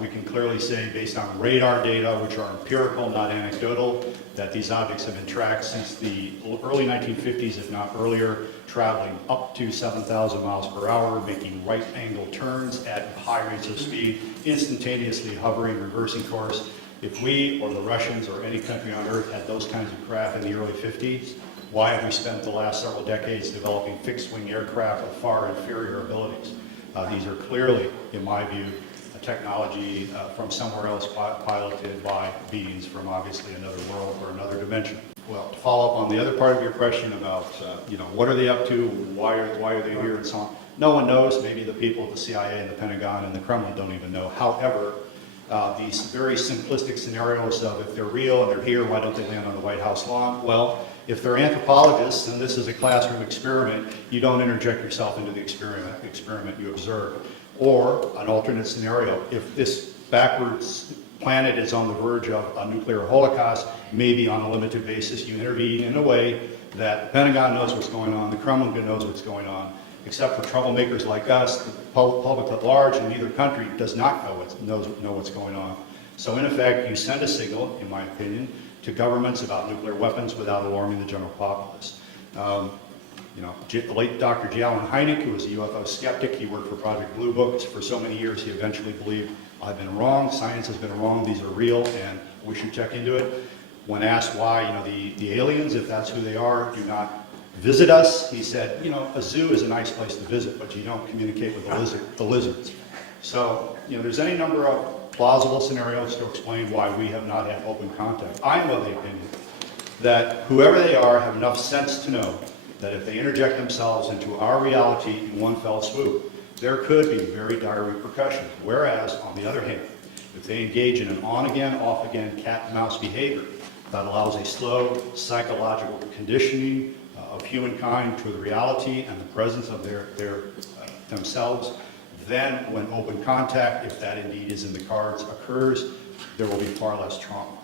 we can clearly say, based on radar data, which are empirical, not anecdotal, that these objects have been tracked since the early 1950s, if not earlier, traveling up to 7,000 miles per hour, making right-angle turns at high rates of speed, instantaneously hovering, reversing course. If we or the Russians or any country on Earth had those kinds of craft in the early 50s, why have we spent the last several decades developing fixed-wing aircraft with far inferior abilities? These are clearly, in my view, a technology from somewhere else piloted by beings from obviously another world or another dimension. Well, to follow up on the other part of your question about, what are they up to, why are they here, and so on. No one knows. Maybe the people at the CIA and the Pentagon and the Kremlin don't even know. However, these very simplistic scenarios of if they're real and they're here, why don't they land on the White House lawn? Well, if they're anthropologists and this is a classroom experiment, you don't interject yourself into the experiment you observe. Or an alternate scenario, if this backwards planet is on the verge of a nuclear holocaust, maybe on a limited basis you intervene in a way that the Pentagon knows what's going on, the Kremlin knows what's going on, except for troublemakers like us, the public at large in either country does not know what's going on. So in effect, you send a signal, in my opinion, to governments about nuclear weapons without alarming the general populace. The late Dr. J. Allen Hynek, who was a UFO skeptic, he worked for Project Blue Book for so many years, he eventually believed, I've been wrong, science has been wrong, these are real, and we should check into it. When asked why, the aliens, if that's who they are, do not visit us, he said, a zoo is a nice place to visit, but you don't communicate with the lizards. So, there's any number of plausible scenarios to explain why we have not had open contact. I am of the opinion that whoever they are have enough sense to know that if they interject themselves into our reality in one fell swoop, there could be very dire repercussions. Whereas, on the other hand, if they engage in an on-again, off-again cat-and-mouse behavior that allows a slow psychological conditioning of humankind to the reality and the presence of themselves, then when open contact, if that indeed is in the cards, occurs, there will be far less trauma.